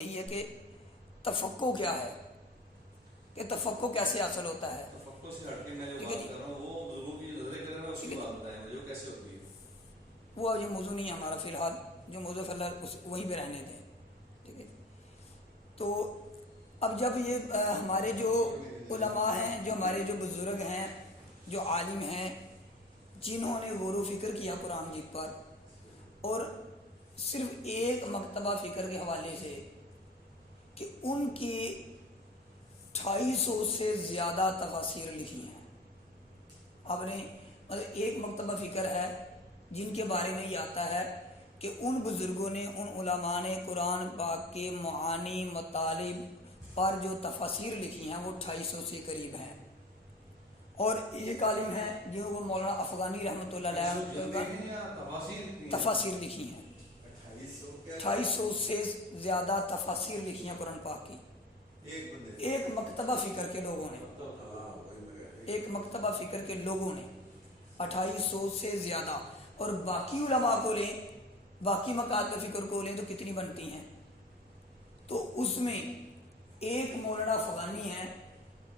یہی ہے کہ تفقع کیا ہے، کہ تفقع کیسے حاصل ہوتا ہے۔ تفقع سے ہٹ کے میں جو بات کر رہا ہوں وہ بزرگوں کی نظریں کر رہے ہیں، اس کی بات بتائیں مجھے کیسے ہوتی ہے۔ وہ یہ موضوع نہیں ہے ہمارا فی الحال، جو موضوع فی الحال وہیں پہ رہنے دیں، ٹھیک ہے۔ تو اب جب یہ ہمارے جو علماء ہیں، جو ہمارے جو بزرگ ہیں، جو عالم ہیں، جنہوں نے غور و فکر کیا قرآن مجید پر، اور صرف ایک مکتبہ فکر کے حوالے سے کہ ان کی 250 سے زیادہ تفاسیر لکھی ہیں۔ آپ نے مطلب ایک مکتبہ فکر ہے جن کے بارے میں یہ آتا ہے کہ ان بزرگوں نے، ان علماء نے قرآن پاک کے معانی مطالب پر جو تفاسیر لکھی ہیں وہ 250 سے قریب ہیں۔ اور ایک عالم ہیں جو وہ مولانا افغانی رحمۃ اللہ علیہ تفاسیر لکھی ہیں، 250 سے زیادہ تفاسیر لکھی ہیں قرآن پاک کی، ایک مکتبہ فکر کے لوگوں نے، ایک مکتبہ فکر کے لوگوں نے 250 سے زیادہ۔ اور باقی علماء کو لیں، باقی مکاتب فکر کو لیں تو کتنی بنتی ہیں؟ تو اس میں ایک مولانا افغانی ہیں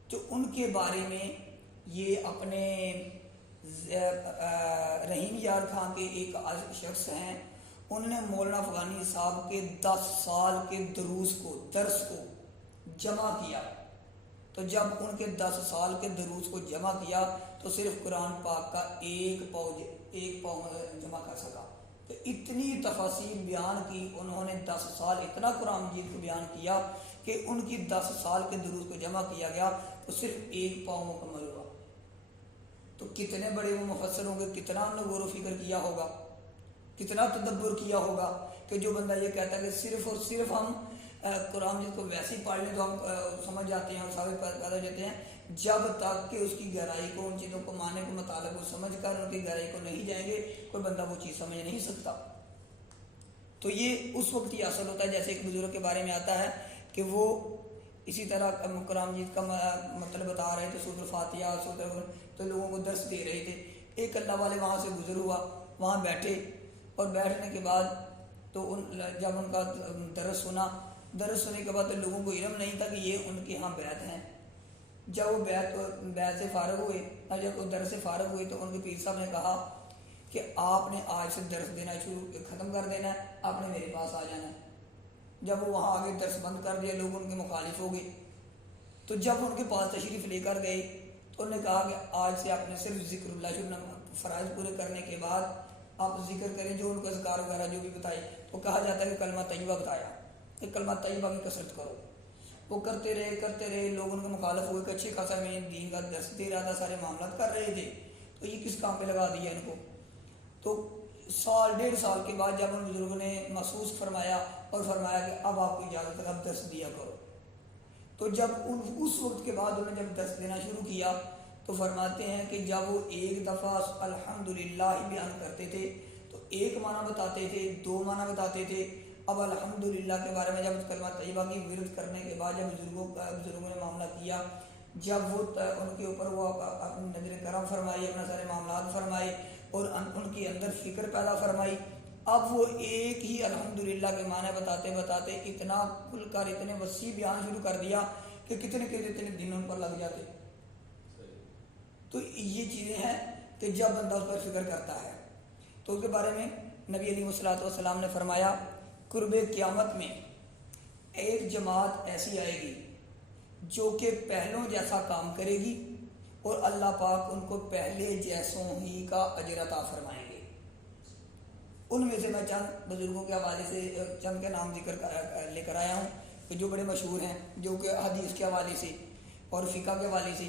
جو ان کے بارے میں یہ اپنے رحیم یار خان کے ایک شخص ہیں، انہوں نے مولانا افغانی صاحب کے 10 سال کے درس کو جمع کیا۔ تو جب ان کے 10 سال کے دروس کو جمع کیا تو صرف قرآن پاک کا ایک پاؤ جمع کر سکا۔ تو اتنی تفاسیر بیان کی انہوں نے، 10 سال اتنا قرآن مجید کو بیان کیا کہ ان کی 10 سال کے دروس کو جمع کیا گیا تو صرف ایک پاؤ مکمل ہوا۔ تو کتنے بڑے وہ مفسر ہوں گے، کتنا انہوں نے غور و فکر کیا ہوگا، کتنا تدبر کیا ہوگا کہ جو بندہ یہ کہتا ہے کہ صرف اور صرف ہم قرآن جس کو ویسے ہی پڑھ لیں تو ہم سمجھ جاتے ہیں اور سارے پیدا ہو جاتے ہیں، جب تک کہ اس کی گہرائی کو، ان چیزوں کو معنی کو، مطالعہ کو سمجھ کر ان کی گہرائی کو نہیں جائیں گے، کوئی بندہ وہ چیز سمجھ نہیں سکتا۔ تو یہ اس وقت ہی حاصل ہوتا ہے، جیسے ایک بزرگ کے بارے میں آتا ہے کہ وہ اسی طرح قرآن مجید کا مطلب بتا رہے تھے، سورۃ الفاتحہ، تو لوگوں کو درس دے رہے تھے۔ ایک اللہ والے وہاں سے گزر ہوا، وہاں بیٹھے، اور بیٹھنے کے بعد تو جب ان کا درس سننے کے بعد تو لوگوں کو علم نہیں تھا کہ یہ ان کے ہاں بیعت ہیں۔ جب وہ بیعت سے فارغ ہوئے، اور جب وہ درس سے فارغ ہوئے تو ان کے پیر صاحب نے کہا کہ آپ نے آج سے درس دینا ختم کر دینا ہے، آپ نے میرے پاس آ جانا ہے۔ جب وہ وہاں آگے درس بند کر دیا، لوگ ان کے مخالف ہو گئے، تو جب ان کے پاس تشریف لے کر گئے تو انہوں نے کہا کہ آج سے آپ نے صرف ذکر اللہ شروع فرائض پورے کرنے کے بعد آپ ذکر کریں، جو ان کو اذکار وغیرہ جو بھی بتائے۔ تو کہا جاتا ہے کہ کلمہ طیبہ بتایا، کہ کلمہ طیبہ کی کثرت کرو۔ وہ کرتے رہے، لوگ ان کے مخالف ہوئے کہ اچھے خاصا میں دین کا درس دے رہا تھا، سارے معاملات کر رہے تھے، تو یہ کس کام پہ لگا دیا ان کو۔ تو 1.5 سال کے بعد جب ان بزرگوں نے محسوس فرمایا اور فرمایا کہ اب آپ کو اجازت ہے، اب درس دیا کرو، تو جب اس وقت کے بعد انہوں نے جب درس دینا شروع کیا تو فرماتے ہیں کہ جب وہ ایک دفعہ الحمدللہ بیان کرتے تھے تو ایک معنی بتاتے تھے، 2 معنی بتاتے تھے۔ اب الحمدللہ کے بارے میں جب کلمہ طیبہ کی ورد کرنے کے بعد جب بزرگوں نے معاملہ کیا، جب وہ ان کے اوپر وہ اپنی نظر کرم فرمائی، اپنا سارے معاملات فرمائے اور ان کے اندر فکر پیدا فرمائی، اب وہ ایک ہی الحمدللہ کے معنی بتاتے بتاتے اتنا کھل کر اتنے وسیع بیان شروع کر دیا کہ کتنے دن ان پر لگ جاتے۔ تو یہ چیزیں ہیں کہ جب بندہ اس پر فکر کرتا ہے تو اس کے بارے میں نبی علیہ الصلوۃ والسلام نے فرمایا، قرب قیامت میں ایک جماعت ایسی آئے گی جو کہ پہلوں جیسا کام کرے گی اور اللہ پاک ان کو پہلے جیسوں ہی کا اجر عطا فرمائیں گے۔ ان میں سے میں چند بزرگوں کے حوالے سے چند کے نام ذکر لے کر آیا ہوں کہ جو بڑے مشہور ہیں، جو کہ حدیث کے حوالے سے اور فقہ کے حوالے سے۔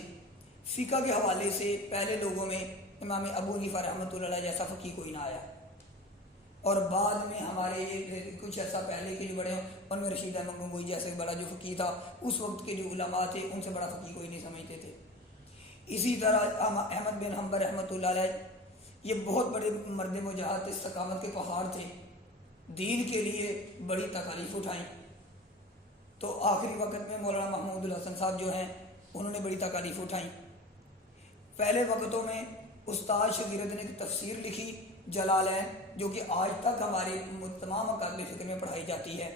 فقہ کے حوالے سے پہلے لوگوں میں امام ابو حنیفہ رحمۃ اللہ علیہ جیسا فقیہ کوئی نہ آیا، اور بعد میں ہمارے کچھ ایسا پہلے کے جو بڑے ہیں ان میں رشید احمد گنگوئی جیسے بڑا جو فقیہ تھا، اس وقت کے جو علماء تھے ان سے بڑا فقیہ کوئی نہیں سمجھتے تھے۔ اسی طرح احمد بن حنبل رحمۃ اللہ علیہ، یہ بہت بڑے مرد مجاہد استقامت کے پہاڑ تھے، دین کے لیے بڑی تکالیف اٹھائیں۔ تو آخری وقت میں مولانا محمود الحسن صاحب جو ہیں انہوں نے بڑی تکالیف اٹھائیں۔ پہلے وقتوں میں استاد شگیرد نے ایک تفسیر لکھی جلالین، جو کہ آج تک ہمارے تمام اکابر فکر میں پڑھائی جاتی ہے۔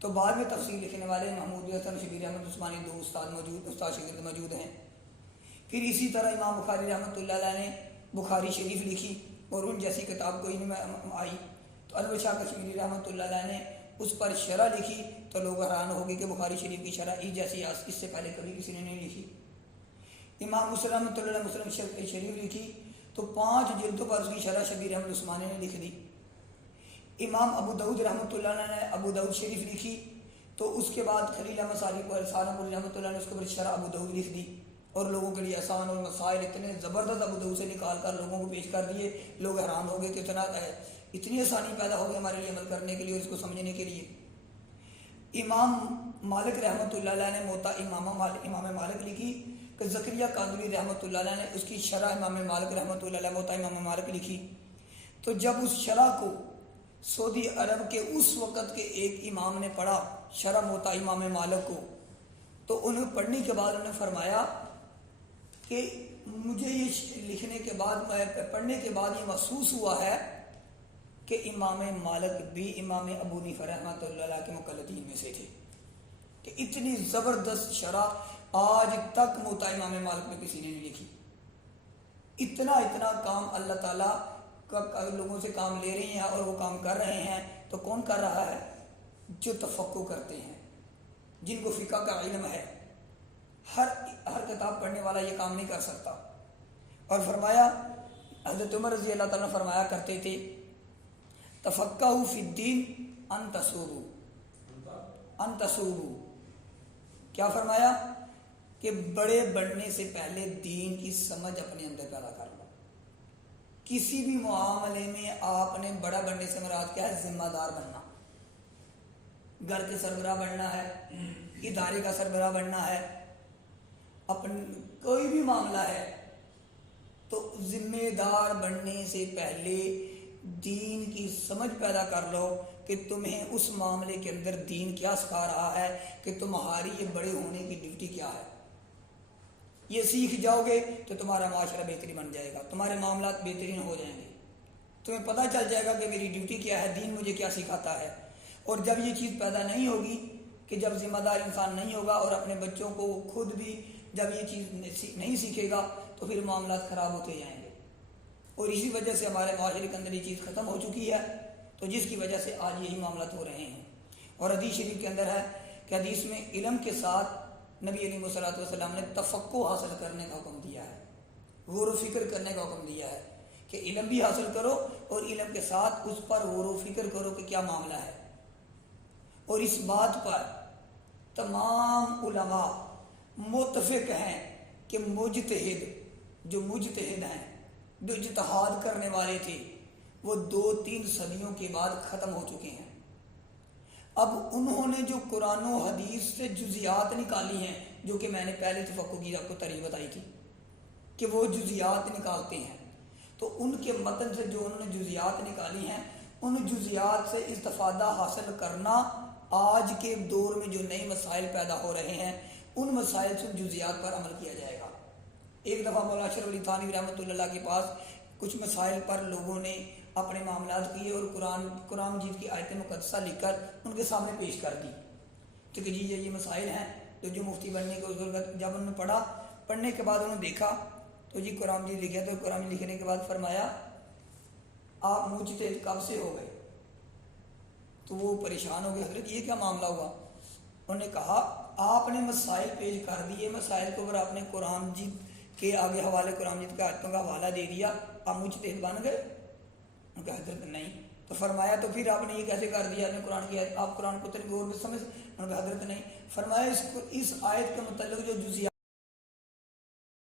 تو بعد میں تفسیر لکھنے والے محمود حسن شبیر احمد عثمانی دو استاد شاگرد موجود ہیں۔ پھر اسی طرح امام بخاری رحمۃ اللہ علیہ نے بخاری شریف لکھی اور ان جیسی کتاب کوئی نہیں آئی، تو انور شاہ کشمیری رحمۃ اللہ علیہ نے اس پر شرح لکھی، تو لوگ حیران ہو گئے کہ بخاری شریف کی شرح اس جیسی اس سے پہلے کبھی کسی نے نہیں لکھی۔ امام مسلم رحمۃ اللہ علیہ مسلم شریف لکھی تو 5 جلدوں پر اس کی شرح شبیر احمد عثمانی نے لکھ دی۔ امام ابو داؤد رحمۃ اللہ علیہ نے ابو داؤد شریف لکھی، تو اس کے بعد خلیل احمد سالم رحمۃ اللہ نے اس کے اوپر شرح ابو داؤد لکھ دی، اور لوگوں کے لیے آسان اور مسائل اتنے زبردست ابو داؤد سے نکال کر لوگوں کو پیش کر دیے، لوگ حیران ہو گئے کہ اتنی آسانی پیدا ہو گئی ہمارے لیے عمل کرنے کے لیے اور اس کو سمجھنے کے لیے۔ امام مالک رحمۃ اللہ علیہ نے موطا امام مالک لکھی کہ زکریا کاندلی رحمۃ اللہ علیہ نے اس کی شرح امام مالک رحمۃ اللہ علیہ موطا امام مالک لکھی، تو جب اس شرح کو سعودی عرب کے اس وقت کے ایک امام نے پڑھا شرح موطا امام مالک کو، تو انہیں پڑھنے کے بعد انہوں نے فرمایا کہ مجھے یہ لکھنے کے بعد پڑھنے کے بعد یہ محسوس ہوا ہے کہ امام مالک بھی امام ابو حنیفہ رحمۃ اللہ علیہ کے مقلدین میں سے تھے، کہ اتنی زبردست شرح آج تک موطا امام مالک میں کسی نے نہیں لکھی۔ اتنا کام اللہ تعالیٰ کا لوگوں سے کام لے رہے ہیں اور وہ کام کر رہے ہیں، تو کون کر رہا ہے؟ جو تفقہ کرتے ہیں، جن کو فقہ کا علم ہے۔ ہر کتاب پڑھنے والا یہ کام نہیں کر سکتا۔ اور فرمایا حضرت عمر رضی اللہ تعالیٰ فرمایا کرتے تھے تفقہوا فی الدین ان تصوروا، کیا فرمایا کہ بڑے بڑھنے سے پہلے دین کی سمجھ اپنے اندر پیدا کر لو۔ کسی بھی معاملے میں آپ نے بڑا بننے سے مراد کیا ہے؟ ذمہ دار بننا، گھر کے سربراہ بننا ہے، ادارے کا سربراہ بننا ہے، کوئی بھی معاملہ ہے تو ذمہ دار بننے سے پہلے دین کی سمجھ پیدا کر لو کہ تمہیں اس معاملے کے اندر دین کیا سکھا رہا ہے، کہ تمہاری یہ بڑے ہونے کی ڈیوٹی کیا ہے۔ یہ سیکھ جاؤ گے تو تمہارا معاشرہ بہترین بن جائے گا، تمہارے معاملات بہترین ہو جائیں گے، تمہیں پتہ چل جائے گا کہ میری ڈیوٹی کیا ہے، دین مجھے کیا سکھاتا ہے۔ اور جب یہ چیز پیدا نہیں ہوگی، کہ جب ذمہ دار انسان نہیں ہوگا اور اپنے بچوں کو خود بھی جب یہ چیز نہیں سیکھے گا، تو پھر معاملات خراب ہوتے جائیں گے۔ اور اسی وجہ سے ہمارے معاشرے کے اندر یہ چیز ختم ہو چکی ہے، تو جس کی وجہ سے آج یہی معاملات ہو رہے ہیں۔ اور حدیث شریف کے اندر ہے کہ حدیث میں علم کے ساتھ نبی علیہ الصلوۃ والسلام نے تفقہ حاصل کرنے کا حکم دیا ہے، غور و فکر کرنے کا حکم دیا ہے، کہ علم بھی حاصل کرو اور علم کے ساتھ اس پر غور و فکر کرو کہ کیا معاملہ ہے۔ اور اس بات پر تمام علماء متفق ہیں کہ جو مجتہد ہیں، جو اجتہاد کرنے والے تھے، وہ 2-3 صدیوں کے بعد ختم ہو چکے ہیں۔ اب انہوں نے جو قرآن و حدیث سے جزیات نکالی ہیں، جو کہ میں نے پہلے تفقہ کی آپ کو تاریخ بتائی تھی کہ وہ جزیات نکالتے ہیں، تو ان کے متن سے جو انہوں نے جزیات نکالی ہیں، ان جزیات سے استفادہ حاصل کرنا آج کے دور میں جو نئے مسائل پیدا ہو رہے ہیں، ان مسائل سے جزیات پر عمل کیا جائے گا۔ ایک دفعہ مولانا اشرف علی تھانوی رحمۃ اللہ کے پاس کچھ مسائل پر لوگوں نے اپنے معاملات کیے اور قرآن مجید کی آیت مقدسہ لکھ کر ان کے سامنے پیش کر دی، تو کہ جی یہ مسائل ہیں جو مفتی بننے کو ضرورت۔ جب انہوں نے پڑھنے کے بعد انہوں نے دیکھا تو جی قرآن مجید لکھا، تو قرآن مجید لکھنے کے بعد فرمایا آپ مجتہد کب سے ہو گئے؟ تو وہ پریشان ہو گئے، حضرت یہ کیا معاملہ ہوا؟ انہوں نے کہا آپ نے مسائل پیش کر دیے، مسائل کے اوپر آپ نے قرآن مجید کے آگے حوالے، قرآن مجید کے آیتوں کا حوالہ دے دیا، آپ مجتہد بن گئے؟ ان کا حضرت نہیں۔ تو فرمایا تو پھر آپ نے یہ کیسے کر دیا؟ آپ نے قرآن کی آیت، آپ قرآن کو غور میں سمجھ؟ ان کا حضرت نہیں۔ فرمایا اس آیت کے متعلق جو جزیات